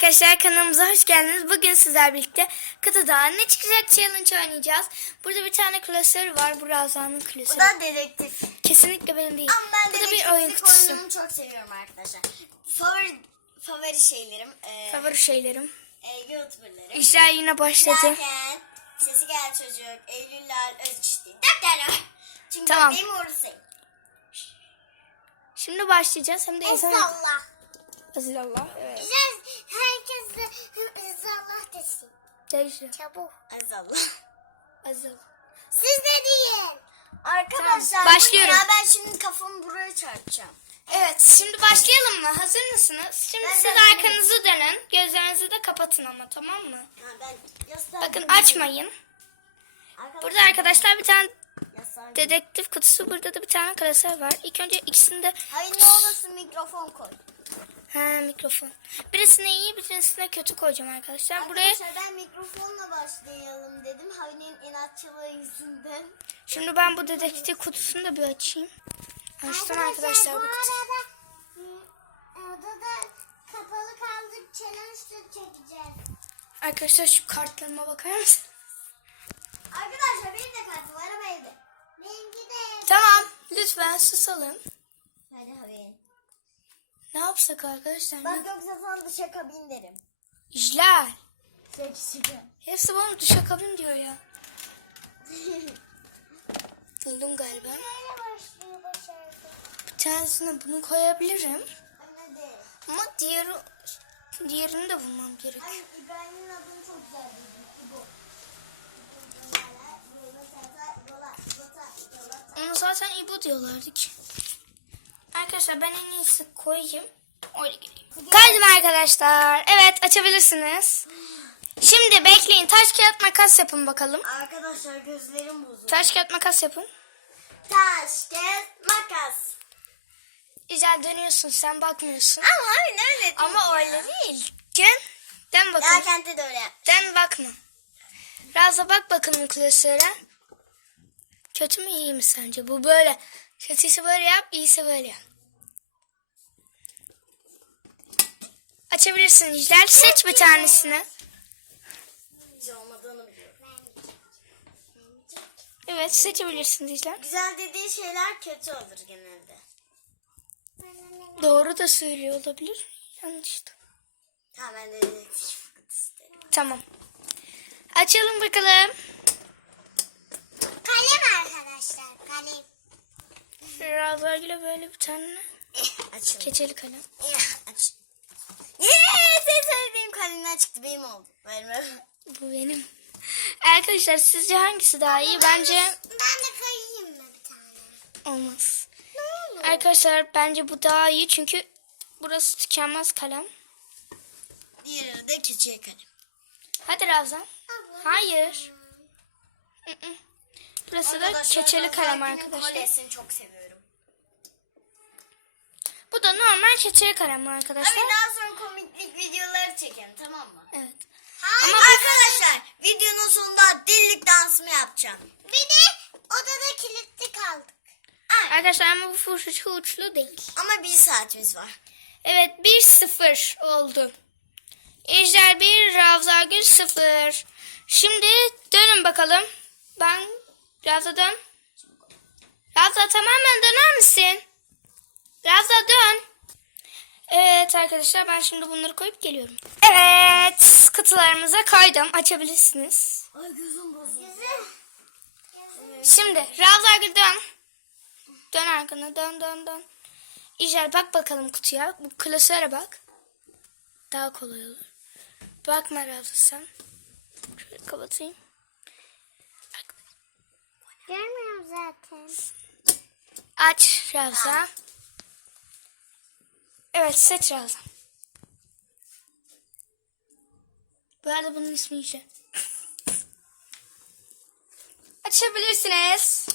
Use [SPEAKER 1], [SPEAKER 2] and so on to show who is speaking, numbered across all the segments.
[SPEAKER 1] arkadaşlar, kanalımıza hoş geldiniz. Bugün sizlerle birlikte kutuda ne çıkacak challenge oynayacağız. Burada bir tane klasör var. Bu Razan'ın klasörü.
[SPEAKER 2] Bu da dedektif.
[SPEAKER 1] Kesinlikle benim değil.
[SPEAKER 2] Ama ben
[SPEAKER 1] Bu da bir oyun
[SPEAKER 2] dedektiflik
[SPEAKER 1] kutusu.
[SPEAKER 2] oyununu çok seviyorum arkadaşlar. Favori şeylerim.
[SPEAKER 1] Favori şeylerim.
[SPEAKER 2] YouTuber'larım.
[SPEAKER 1] İşler yine başladı.
[SPEAKER 2] Derken Sesi Gel Çocuk, Eylüller, Özçişti. Derler. Çünkü
[SPEAKER 1] Tamam.
[SPEAKER 2] benim orası.
[SPEAKER 1] Şimdi başlayacağız. Hem de insan...
[SPEAKER 2] Allah.
[SPEAKER 1] Azilallah. Evet.
[SPEAKER 2] Herkes de Allah desin.
[SPEAKER 1] Değişti.
[SPEAKER 2] Çabuk. Allah.
[SPEAKER 1] Azal.
[SPEAKER 2] Siz de deyin. Arkadaşlar
[SPEAKER 1] Tamam, başlıyorum.
[SPEAKER 2] Bu ne ya? Ben şimdi kafamı buraya çarpacağım.
[SPEAKER 1] Evet, şimdi başlayalım mı? Hazır mısınız? Şimdi
[SPEAKER 2] Ben
[SPEAKER 1] siz
[SPEAKER 2] de
[SPEAKER 1] arkanızı dönün. Gözlerinizi de kapatın ama, tamam mı?
[SPEAKER 2] Ha, ben
[SPEAKER 1] Bakın, açmayın. Burada arkadaşlar bir tane dedektif kutusu, burada da bir tane klasör var. İlk önce ikisini de...
[SPEAKER 2] Hayır, ne olursun mikrofon koy.
[SPEAKER 1] Ha, mikrofon. Birisine iyi, birisine kötü koyacağım arkadaşlar. Buraya
[SPEAKER 2] Arkadaşlar ben mikrofonla başlayalım dedim. Havi'nin inatçılığı yüzünden.
[SPEAKER 1] şimdi ben bu dedektif kutusunu da bir açayım. Açtım arkadaşlar bu kutuyu.
[SPEAKER 2] Odada kapalı kaldık, challenge çekeceğiz.
[SPEAKER 1] Arkadaşlar şu kartlarıma bakar mısın?
[SPEAKER 2] Arkadaşlar benim de kartı var ama evde. Benimki de.
[SPEAKER 1] Tamam, lütfen susalım.
[SPEAKER 2] Hadi Havi.
[SPEAKER 1] Ne yapsak arkadaşlar?
[SPEAKER 2] Bak yoksa sana dışa kabin derim.
[SPEAKER 1] İşler.
[SPEAKER 2] Çekişeceğim.
[SPEAKER 1] Hepsi bana duşakabin diyor ya. Buldum galiba.
[SPEAKER 2] Nereye başlıyor başardı?
[SPEAKER 1] Bir tanesine bunu koyabilirim.
[SPEAKER 2] Anne de.
[SPEAKER 1] Ama diğerini de bulmam gerek.
[SPEAKER 2] Ay, İbrahim'in adını çok güzel buldum. İbo.
[SPEAKER 1] Onu zaten İbo diyorlardı ki. Arkadaşlar ben en iyisi koyayım. Öyle geleyim. Kaydım arkadaşlar. Evet, açabilirsiniz. Şimdi bekleyin. Taş kağıt makas yapın bakalım.
[SPEAKER 2] Arkadaşlar gözlerim bozuldu.
[SPEAKER 1] Taş kağıt makas yapın.
[SPEAKER 2] Taş, kağıt, makas.
[SPEAKER 1] Güzel dönüyorsun, sen bakmıyorsun.
[SPEAKER 2] Ama abi öyle değil.
[SPEAKER 1] Ama
[SPEAKER 2] ya.
[SPEAKER 1] öyle değil. Dön bakalım.
[SPEAKER 2] Derkent'te de öyle yap.
[SPEAKER 1] Dön bakma. Biraz da bak bakalım klasöre. Kötü mü iyi mi sence? Bu böyle. Kötüyse böyle yap, iyiyse böyle yap. Açabilirsin İclal. Seç bir tanesini.
[SPEAKER 2] Hiç olmadığını biliyorum.
[SPEAKER 1] Evet, seçebilirsin İclal.
[SPEAKER 2] Güzel dediği şeyler kötü olur genelde.
[SPEAKER 1] Doğru da söylüyor olabilir. Yanlış da.
[SPEAKER 2] Tamam, ben de dedektif isterim.
[SPEAKER 1] Tamam. Açalım bakalım.
[SPEAKER 2] Kalem arkadaşlar, kalem.
[SPEAKER 1] Razagül'e böyle bir tane
[SPEAKER 2] Açın.
[SPEAKER 1] keçeli kalem.
[SPEAKER 2] Aç. Senin söylediğim kalemden çıktı, benim oldu.
[SPEAKER 1] Bu benim. Arkadaşlar sizce hangisi daha iyi? Bence
[SPEAKER 2] Ben de kayayım mı bir tane?
[SPEAKER 1] olmaz.
[SPEAKER 2] Ne olur?
[SPEAKER 1] Arkadaşlar bence bu daha iyi çünkü burası tükenmez kalem.
[SPEAKER 2] Diğeri de keçiye kalem.
[SPEAKER 1] Hadi Ravza. Hayır. Mm-mm. Burası da keçeli kalem arkadaşlar.
[SPEAKER 2] Kolyesini çok seviyorum.
[SPEAKER 1] Bu da normal keçeli kalem arkadaşlar.
[SPEAKER 2] Abi daha sonra komiklik videoları çekelim, tamam mı?
[SPEAKER 1] Evet.
[SPEAKER 2] Ama arkadaşlar videonun sonunda delilik dansımı yapacağım. Bir de odada kilitli kaldık.
[SPEAKER 1] Arkadaşlar ama bu fırçaçı uçlu değil.
[SPEAKER 2] Ama 1 saatimiz var.
[SPEAKER 1] Evet, 1-0 oldu. Ejder 1, Ravzagül 0. Şimdi dönün bakalım. Ravza dön. Ravza tamamen döner misin? Ravza dön. Evet arkadaşlar, ben şimdi bunları koyup geliyorum. Evet, kutularımıza koydum. Açabilirsiniz.
[SPEAKER 2] Ay gözüm bozuldu.
[SPEAKER 1] Şimdi Ravzagül dön. Dön arkana, dön. İcel bak bakalım kutuya. Bu klasöre bak. Daha kolay olur. Bakma Ravza sen. Şöyle kapatayım.
[SPEAKER 2] Görmüyorum zaten.
[SPEAKER 1] Aç Ravza. Evet, seç Ravza. Bu arada bunun ismi İcel. Açabilirsiniz.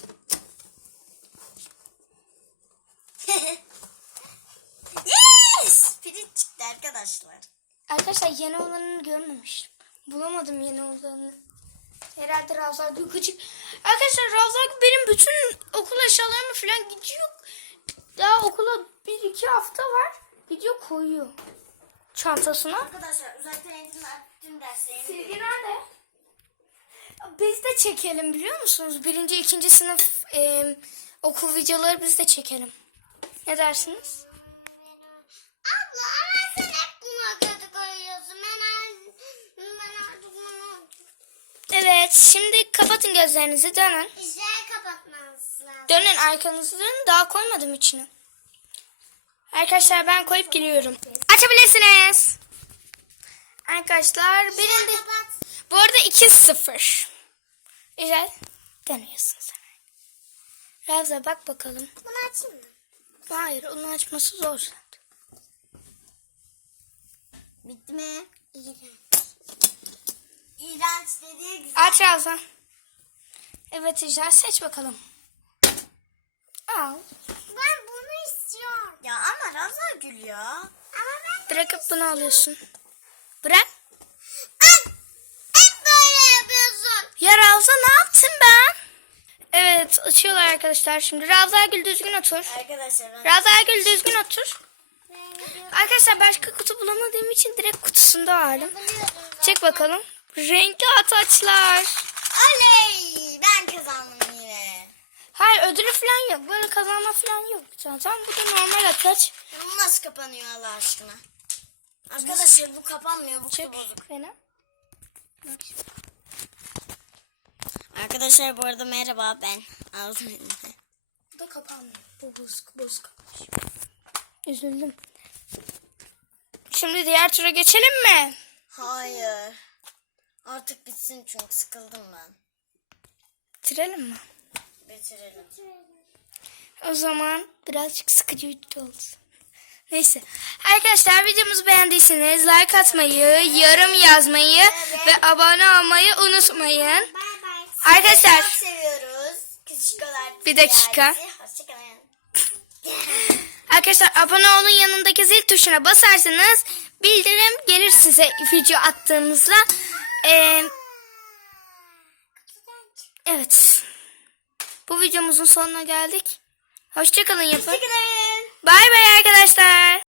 [SPEAKER 2] Yes! Pirinç çıktı arkadaşlar.
[SPEAKER 1] Arkadaşlar yeni olanını görmemiştim. Bulamadım yeni olanını. Herhalde Ravza gıcık. Arkadaşlar Ravza benim bütün okul eşyalarımı falan gidiyor. Daha okula 1-2 hafta var. Gidiyor koyuyor. çantasına.
[SPEAKER 2] Arkadaşlar uzaktan eğitim tüm derslerini
[SPEAKER 1] Silgi nerede? Biz de çekelim biliyor musunuz? 1. 2. sınıf okul videoları biz de çekelim. Ne dersiniz?
[SPEAKER 2] Abla ama sen hep buna kötü koyuyorsun. Ben artık bunu...
[SPEAKER 1] Evet, şimdi kapatın gözlerinizi, dönün.
[SPEAKER 2] Güzel kapatmanız lazım.
[SPEAKER 1] Dönün arkanızı dönün, daha koymadım içine. Arkadaşlar ben koyup geliyorum. Açabilirsiniz. Arkadaşlar birinde...
[SPEAKER 2] Kapat.
[SPEAKER 1] Bu arada 2-0. Güzel. Dönüyorsun sen. Ravza bak bakalım.
[SPEAKER 2] Bunu açayım mı?
[SPEAKER 1] Hayır, onu açması zor.
[SPEAKER 2] Bitti mi? İğrenç. İğrenç dediği güzel.
[SPEAKER 1] Aç Ravza. Evet İcra, seç bakalım. Al.
[SPEAKER 2] Ben bunu istiyorum. Ya ama Ramza gülüyor. Ama ben
[SPEAKER 1] Bırakıp bunu alıyorsun. Bırak.
[SPEAKER 2] hep böyle yapıyorsun.
[SPEAKER 1] Ya Ravza ne yaptım ben? Evet, açıyorlar arkadaşlar şimdi. Ravza Gül düzgün otur.
[SPEAKER 2] Arkadaşlar ben...
[SPEAKER 1] Ravza Gül düzgün otur. Arkadaşlar başka kutu bulamadığım için direkt kutusunda aldım. Çek bakalım. Renkli ataçlar.
[SPEAKER 2] Oley! Ben kazandım yine.
[SPEAKER 1] Hayır, ödülü falan yok. Böyle kazanma falan yok. Zaten bu da normal ataç.
[SPEAKER 2] Bu nasıl kapanıyor Allah aşkına? Arkadaşlar bu kapanmıyor. Bu kutu
[SPEAKER 1] Çek
[SPEAKER 2] bozuk.
[SPEAKER 1] beni. Bak şimdi.
[SPEAKER 2] Arkadaşlar bu arada merhaba ben. Aldım elime.
[SPEAKER 1] Bu da kapanmıyor. Bu bozuk. Üzüldüm. Şimdi diğer tura geçelim mi?
[SPEAKER 2] Hayır. Artık bitsin çünkü sıkıldım ben.
[SPEAKER 1] Bitirelim mi?
[SPEAKER 2] Bitirelim.
[SPEAKER 1] O zaman birazcık sıkıcı video olsun. Neyse. Arkadaşlar videomuzu beğendiyseniz like atmayı, yorum yazmayı ve abone olmayı unutmayın.
[SPEAKER 2] Bay bay.
[SPEAKER 1] Arkadaşlar.
[SPEAKER 2] Çok seviyoruz. Küçükler.
[SPEAKER 1] Bir dakika.
[SPEAKER 2] Hoşçakalın.
[SPEAKER 1] Arkadaşlar abone olun, yanındaki zil tuşuna basarsanız bildirim gelir size video attığımızda. Evet. Bu videomuzun sonuna geldik. Hoşçakalın yapın.
[SPEAKER 2] Hoşçakalın.
[SPEAKER 1] Bay bay arkadaşlar.